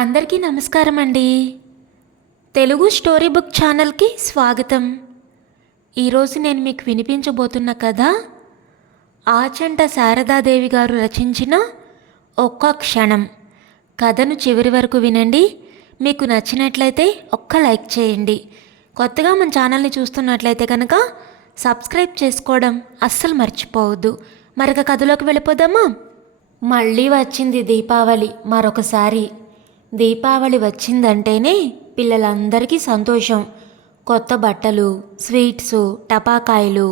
అందరికీ నమస్కారం అండి. తెలుగు స్టోరీ బుక్ ఛానల్కి స్వాగతం. ఈరోజు నేను మీకు వినిపించబోతున్న కథ ఆచంట శారదాదేవి గారు రచించిన ఒక్క క్షణం. కథను చివరి వరకు వినండి. మీకు నచ్చినట్లయితే ఒక్క లైక్ చేయండి. కొత్తగా మన ఛానల్ని చూస్తున్నట్లయితే కనుక సబ్స్క్రైబ్ చేసుకోవడం అస్సలు మర్చిపోవద్దు. మరొక కథలోకి వెళ్ళిపోదామా? మళ్ళీ వచ్చింది దీపావళి మరొకసారి. దీపావళి వచ్చిందంటేనే పిల్లలందరికీ సంతోషం. కొత్త బట్టలు, స్వీట్సు, టపాకాయలు,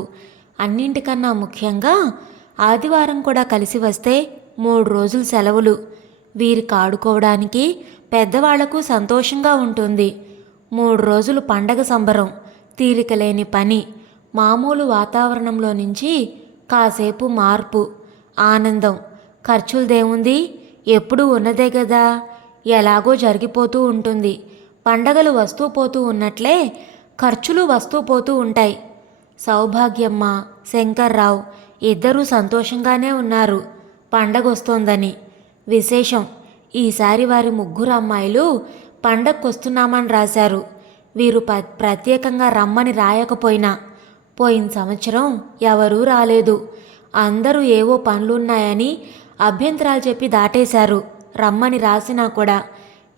అన్నింటికన్నా ముఖ్యంగా ఆదివారం కూడా కలిసి వస్తే 3 రోజులు సెలవులు. వీరికి ఆడుకోవడానికి పెద్దవాళ్లకు సంతోషంగా ఉంటుంది. 3 రోజులు పండగ సంబరం, తీరికలేని పని. మామూలు వాతావరణంలో నుంచి కాసేపు మార్పు, ఆనందం. ఖర్చులదేముంది, ఎప్పుడూ ఉన్నదే కదా, ఎలాగో జరిగిపోతూ ఉంటుంది. పండగలు వస్తూ పోతూ ఉన్నట్లే ఖర్చులు వస్తూ పోతూ ఉంటాయి. సౌభాగ్యమ్మ, శంకర్రావు ఇద్దరూ సంతోషంగానే ఉన్నారు పండగ వస్తోందని. విశేషం, ఈసారి వారి 3 అమ్మాయిలు పండగకొస్తున్నామని రాశారు. వీరు ప్రత్యేకంగా రమ్మని రాయకపోయినా పోయిన సంవత్సరం ఎవరూ రాలేదు. అందరూ ఏవో పనులున్నాయని అభ్యంతరాలు చెప్పి దాటేశారు. రమ్మని రాసినా కూడా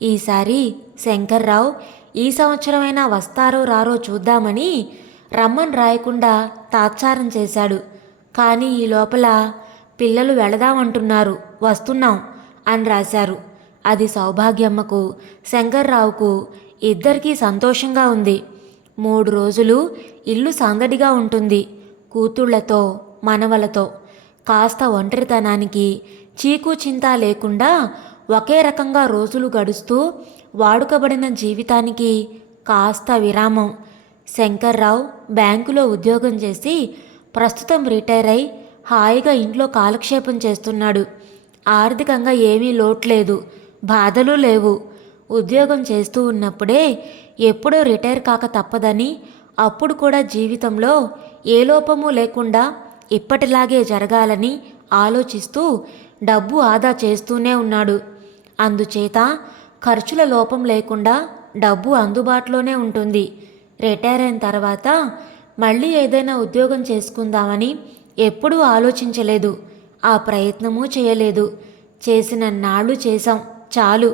ఈసారి శంకర్రావు ఈ సంవత్సరమైనా వస్తారో రారో చూద్దామని రమ్మని రాయకుండా తాత్సారం చేశాడు. కానీ ఈ లోపల పిల్లలు వెళదామంటున్నారు, వస్తున్నాం అని రాశారు. అది సౌభాగ్యమ్మకు, శంకర్రావుకు ఇద్దరికీ సంతోషంగా ఉంది. 3 రోజులు ఇల్లు సందడిగా ఉంటుంది. కూతుళ్లతో, మనవలతో. కాస్త ఒంటరితనానికి చీకు చింత లేకుండా ఒకే రకంగా రోజులు గడుస్తూ వాడుకబడిన జీవితానికి కాస్త విరామం. శంకర్రావు బ్యాంకులో ఉద్యోగం చేసి ప్రస్తుతం రిటైర్ అయి హాయిగా ఇంట్లో కాలక్షేపం చేస్తున్నాడు. ఆర్థికంగా ఏమీ లోట్లేదు, బాధలు లేవు. ఉద్యోగం చేస్తూ ఉన్నప్పుడే ఎప్పుడో రిటైర్ కాక తప్పదని, అప్పుడు కూడా జీవితంలో ఏ లోపము లేకుండా ఇప్పటిలాగే జరగాలని ఆలోచిస్తూ డబ్బు ఆదా చేస్తూనే ఉన్నాడు. అందుచేత ఖర్చుల లోపం లేకుండా డబ్బు అందుబాటులోనే ఉంటుంది. రిటైర్ అయిన తర్వాత మళ్ళీ ఏదైనా ఉద్యోగం చేసుకుందామని ఎప్పుడూ ఆలోచించలేదు. ఆ ప్రయత్నమూ చేయలేదు. చేసిన నాళ్ళు చేశాం, చాలు.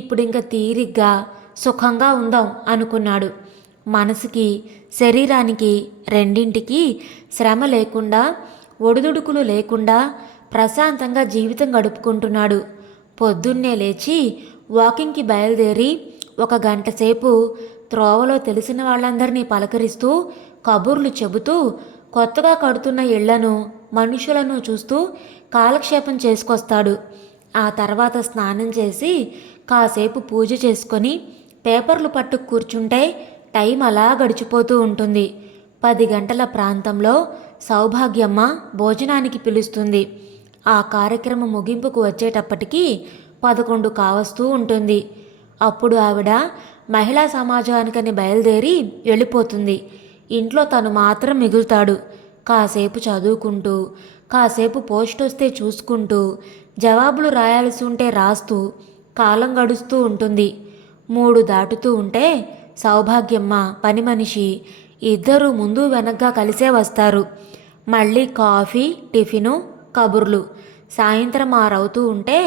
ఇప్పుడింక తీరిగ్గా సుఖంగా ఉందాం అనుకున్నాడు. మనసుకి, శరీరానికి రెండింటికి శ్రమ లేకుండా, ఒడిదుడుకులు లేకుండా ప్రశాంతంగా జీవితం గడుపుకుంటున్నాడు. పొద్దున్నే లేచి వాకింగ్కి బయలుదేరి 1 గంట సేపు త్రోవలో తెలిసిన వాళ్ళందరినీ పలకరిస్తూ, కబుర్లు చెబుతూ, కొత్తగా కడుతున్న ఇళ్లను, మనుషులను చూస్తూ కాలక్షేపం చేసుకొస్తాడు. ఆ తర్వాత స్నానం చేసి కాసేపు పూజ చేసుకొని పేపర్లు పట్టుకు కూర్చుంటే టైం అలా గడిచిపోతూ ఉంటుంది. 10 గంటల ప్రాంతంలో సౌభాగ్యమ్మ భోజనానికి పిలుస్తుంది. ఆ కార్యక్రమం ముగింపుకు వచ్చేటప్పటికి 11 కావస్తూ ఉంటుంది. అప్పుడు ఆవిడ మహిళా సమాజానికని బయలుదేరి వెళ్ళిపోతుంది. ఇంట్లో తను మాత్రం మిగులుతాడు. కాసేపు చదువుకుంటూ, కాసేపు పోస్ట్ వస్తే చూసుకుంటూ, జవాబులు రాయాల్సి ఉంటే రాస్తూ కాలం గడుస్తూ ఉంటుంది. 3 దాటుతూ ఉంటే సౌభాగ్యమ్మ, పని మనిషి ఇద్దరూ ముందు వెనక్గా కలిసే వస్తారు. మళ్ళీ కాఫీ, టిఫిను, కబుర్లు. సాయంత్రం 6 అవుతూ ఉంటే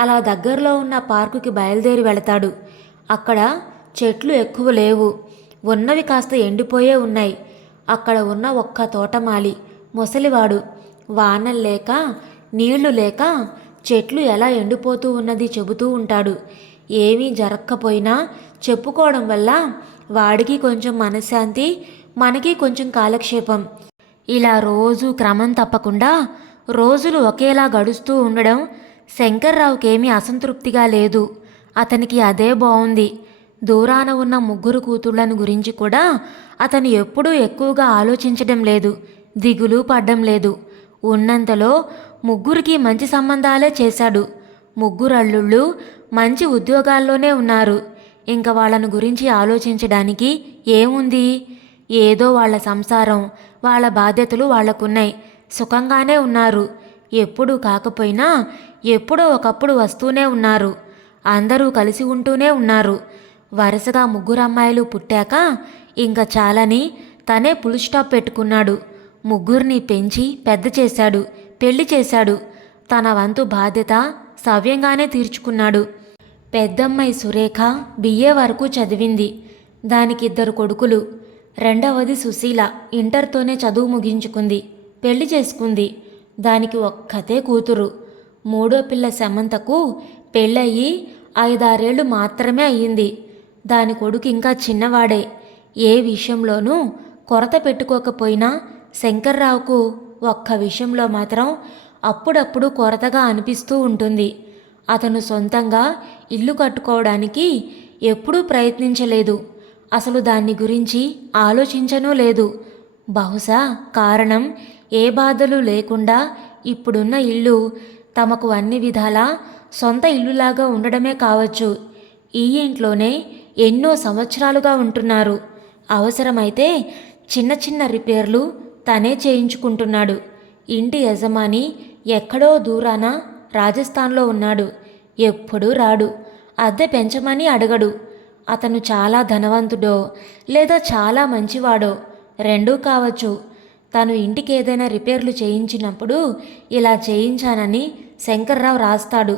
అలా దగ్గరలో ఉన్న పార్కుకి బయలుదేరి వెళతాడు. అక్కడ చెట్లు ఎక్కువ లేవు, ఉన్నవి కాస్త ఎండిపోయే ఉన్నాయి. అక్కడ ఉన్న ఒక్క తోటమాలి, ముసలివాడు. వానలు లేక, నీళ్లు లేక చెట్లు ఎలా ఎండిపోతూ ఉన్నది చెబుతూ ఉంటాడు. ఏమీ జరక్కపోయినా చెప్పుకోవడం వల్ల వాడికి కొంచెం మనశ్శాంతి, మనకి కొంచెం కాలక్షేపం. ఇలా రోజు క్రమం తప్పకుండా రోజులు ఒకేలా గడుస్తూ ఉండడం శంకర్రావుకేమీ అసంతృప్తిగా లేదు. అతనికి అదే బాగుంది. దూరాన ఉన్న 3 కూతుళ్లను గురించి కూడా అతను ఎప్పుడూ ఎక్కువగా ఆలోచించడం లేదు, దిగులు పడ్డం లేదు. ఉన్నంతలో 3కి మంచి సంబంధాలే చేశాడు. 3 అల్లుళ్ళు మంచి ఉద్యోగాల్లోనే ఉన్నారు. ఇంకా వాళ్ళను గురించి ఆలోచించడానికి ఏముంది? ఏదో వాళ్ళ సంసారం, వాళ్ళ బాధ్యతలు వాళ్లకున్నాయి. సుఖంగానే ఉన్నారు. ఎప్పుడూ కాకపోయినా ఎప్పుడో ఒకప్పుడు వస్తూనే ఉన్నారు. అందరూ కలిసి ఉంటూనే ఉన్నారు. వరుసగా ముగ్గురు అమ్మాయిలు పుట్టాక ఇంకా చాలని తనే ఫుల్ స్టాప్ పెట్టుకున్నాడు. ముగ్గురిని పెంచి పెద్ద చేశాడు, పెళ్లి చేశాడు. తన వంతు బాధ్యత సవ్యంగానే తీర్చుకున్నాడు. పెద్దమ్మాయి సురేఖ బిఏ వరకు చదివింది. దానికి 2 కొడుకులు. రెండవది సుశీల ఇంటర్తోనే చదువు ముగించుకుంది, పెళ్లి చేసుకుంది. దానికి ఒక్కతే కూతురు. మూడో పిల్ల సమంతకు పెళ్ళయి 5-6 ఏళ్ళు మాత్రమే అయ్యింది. దాని కొడుకు ఇంకా చిన్నవాడే. ఏ విషయంలోనూ కొరత పెట్టుకోకపోయినా శంకర్రావుకు ఒక్క విషయంలో మాత్రం అప్పుడప్పుడు కొరతగా అనిపిస్తూ ఉంటుంది. అతను సొంతంగా ఇల్లు కట్టుకోవడానికి ఎప్పుడూ ప్రయత్నించలేదు. అసలు దాన్ని గురించి ఆలోచించనూ లేదు. బహుశా కారణం ఏ బాధలు లేకుండా ఇప్పుడున్న ఇల్లు తమకు అన్ని విధాలా సొంత ఇల్లులాగా ఉండడమే కావచ్చు. ఈ ఇంట్లోనే ఎన్నో సంవత్సరాలుగా ఉంటున్నారు. అవసరమైతే చిన్న చిన్న రిపేర్లు తనే చేయించుకుంటున్నాడు. ఇంటి యజమాని ఎక్కడో దూరాన రాజస్థాన్లో ఉన్నాడు. ఎప్పుడూ రాడు. అద్దె పెంచమని అడగడు. అతను చాలా ధనవంతుడో లేదా చాలా మంచివాడో రెండూ కావచ్చు. తను ఇంటికి ఏదైనా రిపేర్లు చేయించినప్పుడు ఇలా చేయించానని శంకర్రావు రాస్తాడు.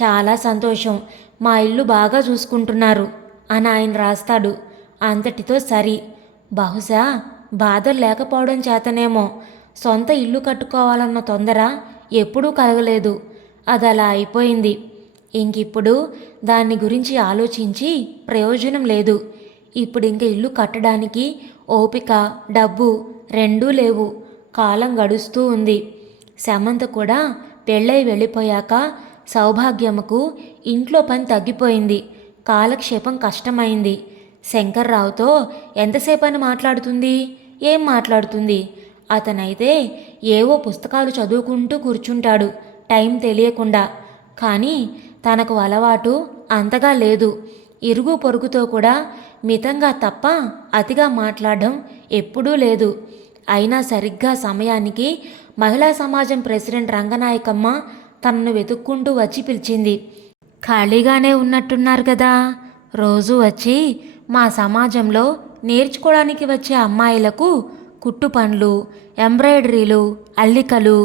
చాలా సంతోషం, మా ఇల్లు బాగా చూసుకుంటున్నారు అని ఆయన రాస్తాడు. అంతటితో సరి. బహుశా బాధలు లేకపోవడం చేతనేమో సొంత ఇల్లు కట్టుకోవాలన్న తొందర ఎప్పుడూ కలగలేదు. అది అలా అయిపోయింది. ఇంకిప్పుడు దాన్ని గురించి ఆలోచించి ప్రయోజనం లేదు. ఇప్పుడు ఇంక ఇల్లు కట్టడానికి ఓపిక, డబ్బు రెండూ లేవు. కాలం గడుస్తూ ఉంది. సమంత కూడా పెళ్ళై వెళ్ళిపోయాక సౌభాగ్యమ్మకు ఇంట్లో పని తగ్గిపోయింది. కాలక్షేపం కష్టమైంది. శంకర్రావుతో ఎంతసేపని మాట్లాడుతుంది? ఏం మాట్లాడుతుంది? అతనైతే ఏవో పుస్తకాలు చదువుకుంటూ కూర్చుంటాడు టైం తెలియకుండా. కానీ తనకు అలవాటు అంతగా లేదు. ఇరుగు పొరుగుతో కూడా మితంగా తప్ప అతిగా మాట్లాడడం ఎప్పుడూ లేదు. అయినా సరిగ్గా సమయానికి మహిళా సమాజం ప్రెసిడెంట్ రంగనాయకమ్మ తనను వెతుక్కుంటూ వచ్చి పిలిచింది. ఖాళీగానే ఉన్నట్టున్నారు కదా, రోజు వచ్చి మా సమాజంలో నేర్చుకోవడానికి వచ్చే అమ్మాయిలకు కుట్టు పనులు, ఎంబ్రాయిడరీలు, అల్లికలు,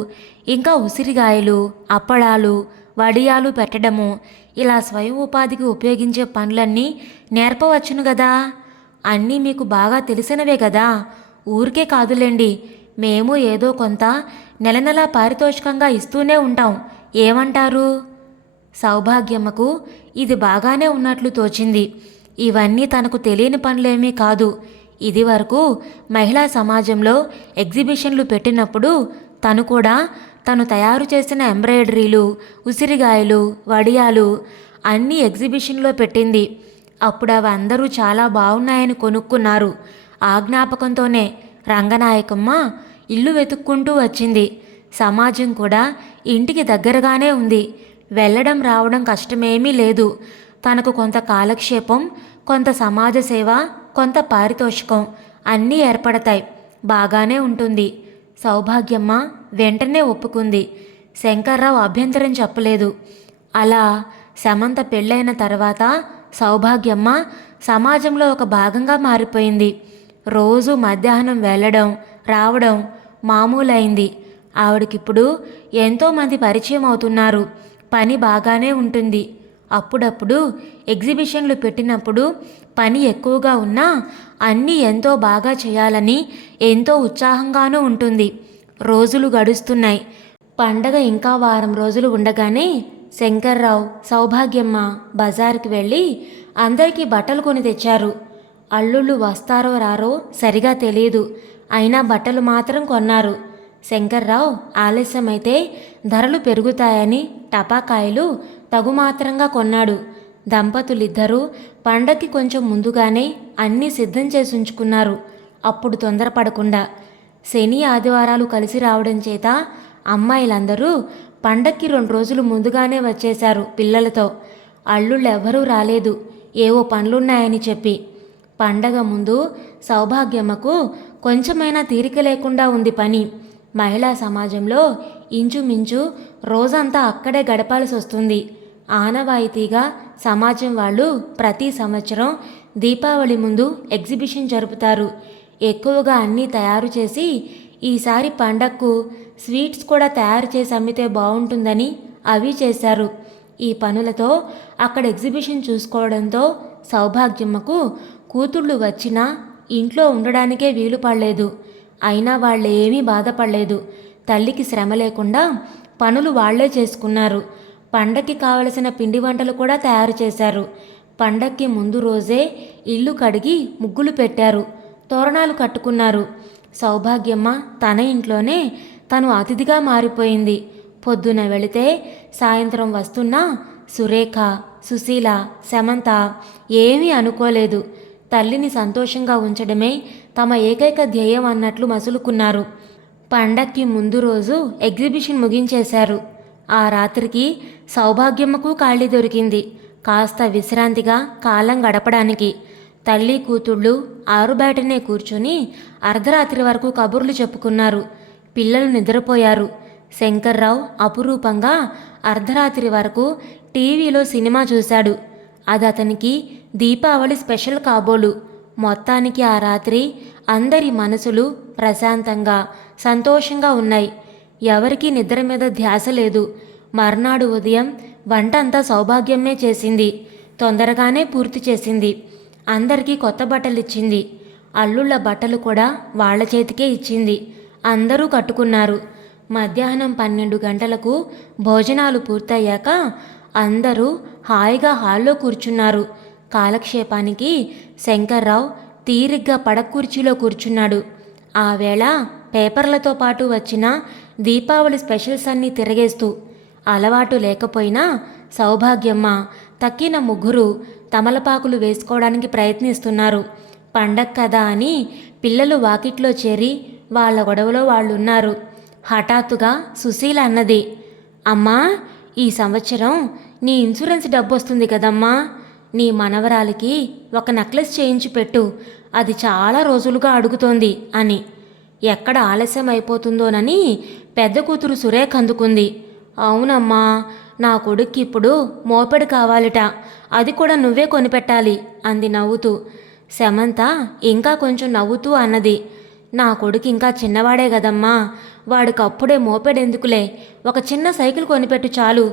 ఇంకా ఉసిరిగాయలు, అప్పడాలు, వడియాలు పెట్టడము, ఇలా స్వయం ఉపాధికి ఉపయోగించే పనులన్నీ నేర్పవచ్చును కదా. అన్నీ మీకు బాగా తెలిసినవే కదా. ఊరికే కాదులేండి, మేము ఏదో కొంత నెల నెలా పారితోషికంగా ఇస్తూనే ఉంటాం. ఏమంటారు? సౌభాగ్యమ్మకు ఇది బాగానే ఉన్నట్లు తోచింది. ఇవన్నీ తనకు తెలియని పనులేమీ కాదు. ఇది వరకు మహిళా సమాజంలో ఎగ్జిబిషన్లు పెట్టినప్పుడు తను కూడా తను తయారు చేసిన ఎంబ్రాయిడరీలు, ఉసిరిగాయలు, వడియాలు అన్నీ ఎగ్జిబిషన్లో పెట్టింది. అప్పుడు అవి అందరూ చాలా బాగున్నాయని కొనుక్కున్నారు. ఆ జ్ఞాపకంతోనే రంగనాయకమ్మ ఇల్లు వెతుక్కుంటూ వచ్చింది. సమాజం కూడా ఇంటికి దగ్గరగానే ఉంది. వెళ్ళడం రావడం కష్టమేమీ లేదు. తనకు కొంత కాలక్షేపం, కొంత సమాజ సేవ, కొంత పారితోషికం అన్నీ ఏర్పడతాయి. బాగానే ఉంటుంది. సౌభాగ్యమ్మ వెంటనే ఒప్పుకుంది. శంకర్రావు అభ్యంతరం చెప్పలేదు. అలా సమంత పెళ్ళైన తర్వాత సౌభాగ్యమ్మ సమాజంలో ఒక భాగంగా మారిపోయింది. రోజు మధ్యాహ్నం వెళ్ళడం రావడం మామూలైంది. ఆవిడకిప్పుడు ఎంతోమంది పరిచయం అవుతున్నారు. పని బాగానే ఉంటుంది. అప్పుడప్పుడు ఎగ్జిబిషన్లు పెట్టినప్పుడు పని ఎక్కువగా ఉన్నా అన్నీ ఎంతో బాగా చేయాలని ఎంతో ఉత్సాహంగానూ ఉంటుంది. రోజులు గడుస్తున్నాయి. పండగ ఇంకా వారం రోజులు ఉండగానే శంకర్రావు, సౌభాగ్యమ్మ బజారుకి వెళ్ళి అందరికీ బట్టలు కొని తెచ్చారు. అల్లుళ్ళు వస్తారో రారో సరిగా తెలియదు. అయినా బట్టలు మాత్రం కొన్నారు. శంకర్రావు ఆలస్యమైతే ధరలు పెరుగుతాయని టపాకాయలు తగుమాత్రంగా కొన్నాడు. దంపతులిద్దరూ పండక్కి కొంచెం ముందుగానే అన్నీ సిద్ధం చేసి ఉంచుకున్నారు. అప్పుడు తొందరపడకుండా. శని ఆదివారాలు కలిసి రావడం చేత అమ్మాయిలందరూ పండక్కి 2 రోజులు ముందుగానే వచ్చేశారు పిల్లలతో. అల్లుళ్ళెవ్వరూ రాలేదు, ఏవో పనులున్నాయని చెప్పి. పండగ ముందు సౌభాగ్యమ్మకు కొంచెమైనా తీరిక లేకుండా ఉంది పని. మహిళా సమాజంలో ఇంచుమించు రోజంతా అక్కడే గడపాల్సి వస్తుంది. ఆనవాయితీగా సమాజం వాళ్ళు ప్రతి సంవత్సరం దీపావళి ముందు ఎగ్జిబిషన్ జరుపుతారు. ఎక్కువగా అన్నీ తయారు చేసి ఈసారి పండగకు స్వీట్స్ కూడా తయారు చేసి అమ్మితే బాగుంటుందని అవి చేశారు. ఈ పనులతో అక్కడ ఎగ్జిబిషన్ చూసుకోవడంతో సౌభాగ్యమ్మకు కూతుళ్ళు వచ్చినా ఇంట్లో ఉండడానికే వీలు పడలేదు. అయినా వాళ్ళేమీ బాధపడలేదు. తల్లికి శ్రమ లేకుండా పనులు వాళ్లే చేసుకున్నారు. పండక్కి కావలసిన పిండి వంటలు కూడా తయారు చేశారు. పండక్కి ముందు రోజే ఇల్లు కడిగి ముగ్గులు పెట్టారు, తోరణాలు కట్టుకున్నారు. సౌభాగ్యమ్మ తన ఇంట్లోనే తను అతిథిగా మారిపోయింది. పొద్దున వెళితే సాయంత్రం వస్తున్నా సురేఖ, సుశీల, సమంత ఏమీ అనుకోలేదు. తల్లిని సంతోషంగా ఉంచడమే తమ ఏకైక ధ్యేయం అన్నట్లు మసులుకున్నారు. పండక్కి ముందు రోజు ఎగ్జిబిషన్ ముగించేశారు. ఆ రాత్రికి సౌభాగ్యమ్మకు ఖాళీ దొరికింది, కాస్త విశ్రాంతిగా కాలం గడపడానికి. తల్లి కూతుళ్ళు ఆరుబయటనే కూర్చుని అర్ధరాత్రి వరకు కబుర్లు చెప్పుకున్నారు. పిల్లలు నిద్రపోయారు. శంకర్రావు అపురూపంగా అర్ధరాత్రి వరకు టీవీలో సినిమా చూశాడు. అది అతనికి దీపావళి స్పెషల్ కాబోలు. మొత్తానికి ఆ రాత్రి అందరి మనసులు ప్రశాంతంగా సంతోషంగా ఉన్నాయి. ఎవరికీ నిద్ర మీద ధ్యాస లేదు. మర్నాడు ఉదయం వంట అంతా సౌభాగ్యమే చేసింది. తొందరగానే పూర్తి చేసింది. అందరికీ కొత్త బట్టలు ఇచ్చింది. అల్లుళ్ళ బట్టలు కూడా వాళ్ల చేతికే ఇచ్చింది. అందరూ కట్టుకున్నారు. మధ్యాహ్నం 12 గంటలకు భోజనాలు పూర్తయ్యాక అందరూ హాయిగా హాల్లో కూర్చున్నారు. కాలక్షేపానికి శంకర్రావు తీరిగ్గా పడక కుర్చీలో కూర్చున్నాడు. ఆ వేళ పేపర్లతో పాటు వచ్చిన దీపావళి స్పెషల్స్ అన్నీ తిరగేస్తూ, అలవాటు లేకపోయినా సౌభాగ్యమ్మ తక్కిన ముగ్గురు తమలపాకులు వేసుకోవడానికి ప్రయత్నిస్తున్నారు. పండగ కదా అని పిల్లలు వాకిట్లో చేరి వాళ్ళ గొడవలో వాళ్ళున్నారు. హఠాత్తుగా సుశీల అన్నది, అమ్మా, ఈ సంవత్సరం నీ ఇన్సూరెన్స్ డబ్బు వస్తుంది కదమ్మా, నీ మనవరాలికి ఒక నెక్లెస్ చేయించి పెట్టు, అది చాలా రోజులుగా అడుగుతోంది అని. ఎక్కడ ఆలస్యం అయిపోతుందోనని పెద్ద కూతురు సురేఖ అందుకుంది. అవునమ్మా, నా కొడుక్కి ఇప్పుడు మోపెడు కావాలిట, అది కూడా నువ్వే కొనిపెట్టాలి అంది నవ్వుతూ. సమంత ఇంకా కొంచెం నవ్వుతూ అన్నది, నా కొడుకు ఇంకా చిన్నవాడే కదమ్మా, వాడికప్పుడే మోపెడెందుకులే, ఒక చిన్న సైకిల్ కొనిపెట్టు చాలు,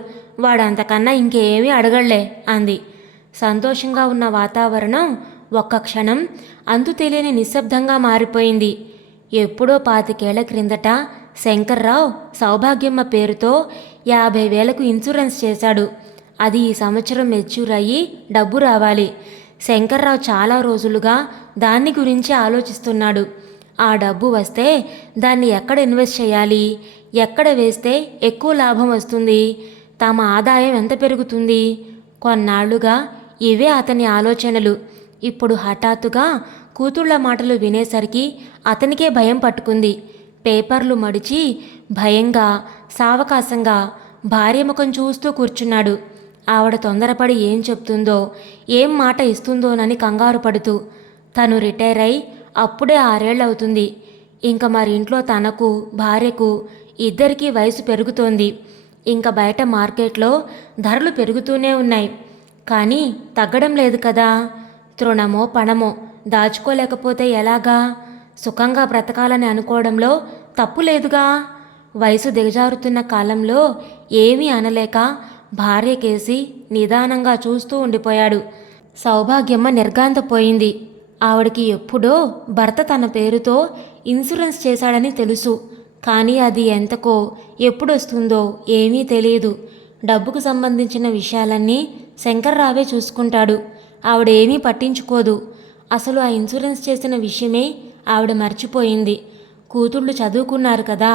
వాడంతకన్నా ఇంకేమీ అడగళ్లే అంది. సంతోషంగా ఉన్న వాతావరణం ఒక్క క్షణం అంతు తెలియని నిశ్శబ్దంగా మారిపోయింది. ఎప్పుడో 25 ఏళ్ల క్రిందట శంకర్రావు సౌభాగ్యమ్మ పేరుతో 50,000కు ఇన్సూరెన్స్ చేశాడు. అది ఈ సంవత్సరం మెచ్యూర్ అయ్యి డబ్బు రావాలి. శంకర్రావు చాలా రోజులుగా దాన్ని గురించి ఆలోచిస్తున్నాడు. ఆ డబ్బు వస్తే దాన్ని ఎక్కడ ఇన్వెస్ట్ చేయాలి, ఎక్కడ వేస్తే ఎక్కువ లాభం వస్తుంది, తమ ఆదాయం ఎంత పెరుగుతుంది. కొన్నాళ్లుగా ఇవే అతని ఆలోచనలు. ఇప్పుడు హఠాత్తుగా కూతుళ్ల మాటలు వినేసరికి అతనికే భయం పట్టుకుంది. పేపర్లు మడిచి భయంగా సావకాశంగా భార్య ముఖం చూస్తూ కూర్చున్నాడు. ఆవిడ తొందరపడి ఏం చెప్తుందో, ఏం మాట ఇస్తుందోనని కంగారు పడుతూ. తను రిటైర్ అయి అప్పుడే 6 ఏళ్ళవుతుంది. ఇంక మరి ఇంట్లో తనకు భార్యకు ఇద్దరికీ వయసు పెరుగుతోంది. ఇంక బయట మార్కెట్లో ధరలు పెరుగుతూనే ఉన్నాయి, కానీ తగ్గడం లేదు కదా. తృణమో పణమో దాచుకోలేకపోతే ఎలాగా? సుఖంగా బ్రతకాలని అనుకోవడంలో తప్పు లేదుగా. వయసు దిగజారుతున్న కాలంలో ఏమీ అనలేక భార్యకేసి నిదానంగా చూస్తూ ఉండిపోయాడు. సౌభాగ్యమ్మ నిర్ఘాంతపోయింది. ఆవిడికి ఎప్పుడో భర్త తన పేరుతో ఇన్సూరెన్స్ చేశాడని తెలుసు, కానీ అది ఎంతకో ఎప్పుడొస్తుందో ఏమీ తెలియదు. డబ్బుకు సంబంధించిన విషయాలన్నీ శంకర్రావే చూసుకుంటాడు. ఆవిడేమీ పట్టించుకోదు. అసలు ఆ ఇన్సూరెన్స్ చేసిన విషయమే ఆవిడ మర్చిపోయింది. కూతుళ్ళు చదువుకున్నారు కదా,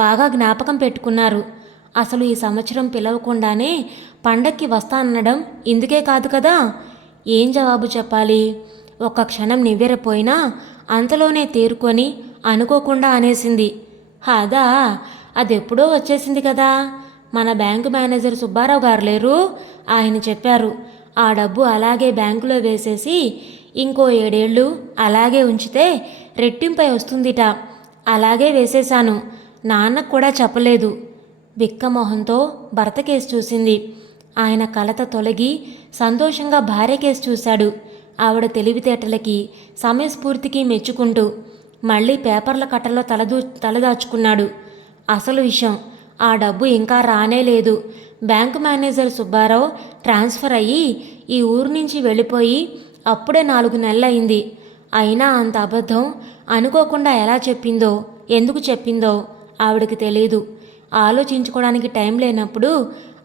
బాగా జ్ఞాపకం పెట్టుకున్నారు. అసలు ఈ సంవత్సరం పిలవకుండానే పండక్కి వస్తానడం ఇందుకే కాదు కదా. ఏం జవాబు చెప్పాలి? ఒక్క క్షణం నివ్వెరపోయినా అంతలోనే తేరుకొని అనుకోకుండా అనేసింది, అదా, అదెప్పుడో వచ్చేసింది కదా. మన బ్యాంకు మేనేజర్ సుబ్బారావు గారు లేరు, ఆయన చెప్పారు. ఆ డబ్బు అలాగే బ్యాంకులో వేసేసి ఇంకో 7 ఏళ్ళు అలాగే ఉంచితే రెట్టింపై వస్తుందిట. అలాగే వేసేశాను, నాన్నకు కూడా చెప్పలేదు. బిక్కమొహంతో భర్త కేసు చూసింది. ఆయన కలత తొలగి సంతోషంగా భార్య కేసు చూశాడు. ఆవిడ తెలివితేటలకి సమయస్ఫూర్తికి మెచ్చుకుంటూ మళ్ళీ పేపర్ల కట్టలో తలదాచుకున్నాడు. అసలు విషయం, ఆ డబ్బు ఇంకా రానేలేదు. బ్యాంకు మేనేజర్ సుబ్బారావు ట్రాన్స్ఫర్ అయ్యి ఈ ఊరు నుంచి వెళ్ళిపోయి అప్పుడే 4 నెలలయింది. అయినా అంత అబద్ధం అనుకోకుండా ఎలా చెప్పిందో, ఎందుకు చెప్పిందో ఆవిడకి తెలీదు. ఆలోచించుకోవడానికి టైం లేనప్పుడు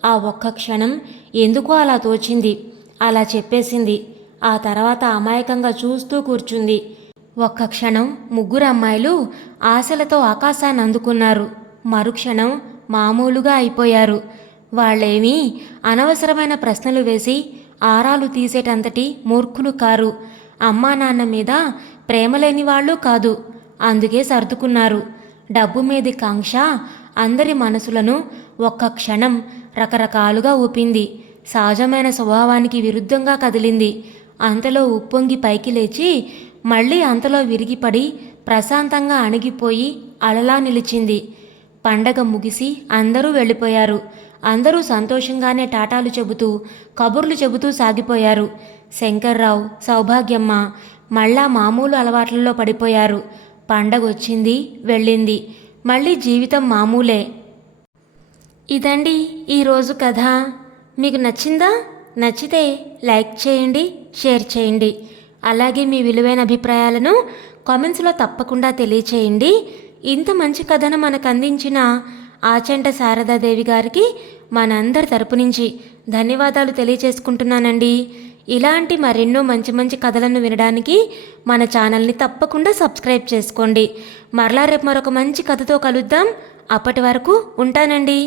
ఆ ఒక్క క్షణం ఎందుకో అలా తోచింది. అలా చెప్పేసింది. ఆ తర్వాత అమాయకంగా చూస్తూ కూర్చుంది. ఒక్క క్షణం ముగ్గురు అమ్మాయిలు ఆశలతో ఆకాశాన్ని అందుకున్నారు. మరుక్షణం మామూలుగా అయిపోయారు. వాళ్ళేమీ అనవసరమైన ప్రశ్నలు వేసి ఆరాలు తీసేటంతటి మూర్ఖులు కారు. అమ్మా నాన్న మీద ప్రేమ లేని వాళ్ళు కాదు. అందుకే సర్దుకున్నారు. డబ్బు మీది కాంక్ష అందరి మనసులను ఒక్క క్షణం రకరకాలుగా ఊపింది. సహజమైన స్వభావానికి విరుద్ధంగా కదిలింది. అంతలో ఉప్పొంగి పైకి లేచి మళ్ళీ అంతలో విరిగిపడి ప్రశాంతంగా అణిగిపోయి అలలా నిలిచింది. పండగ ముగిసి అందరూ వెళ్ళిపోయారు. అందరూ సంతోషంగానే టాటాలు చెబుతూ కబుర్లు చెబుతూ సాగిపోయారు. శంకర్రావు, సౌభాగ్యమ్మ మళ్ళా మామూలు అలవాట్లలో పడిపోయారు. పండగొచ్చింది, వెళ్ళింది. మళ్ళీ జీవితం మామూలే. ఇదండి ఈరోజు కథ. మీకు నచ్చిందా? నచ్చితే లైక్ చేయండి, షేర్ చేయండి. అలాగే మీ విలువైన అభిప్రాయాలను కామెంట్స్లో తప్పకుండా తెలియచేయండి. ఇంత మంచి కథను మనకు అందించిన ఆచంట శారదాదేవి గారికి మనందరి తరపు నుంచి ధన్యవాదాలు తెలియచేసుకుంటున్నానండి. ఇలాంటి మరెన్నో మంచి మంచి కథలను వినడానికి మన ఛానల్ని తప్పకుండా సబ్స్క్రైబ్ చేసుకోండి. మరలా రేపు మరొక మంచి కథతో కలుద్దాం. అప్పటి వరకు ఉంటానండి.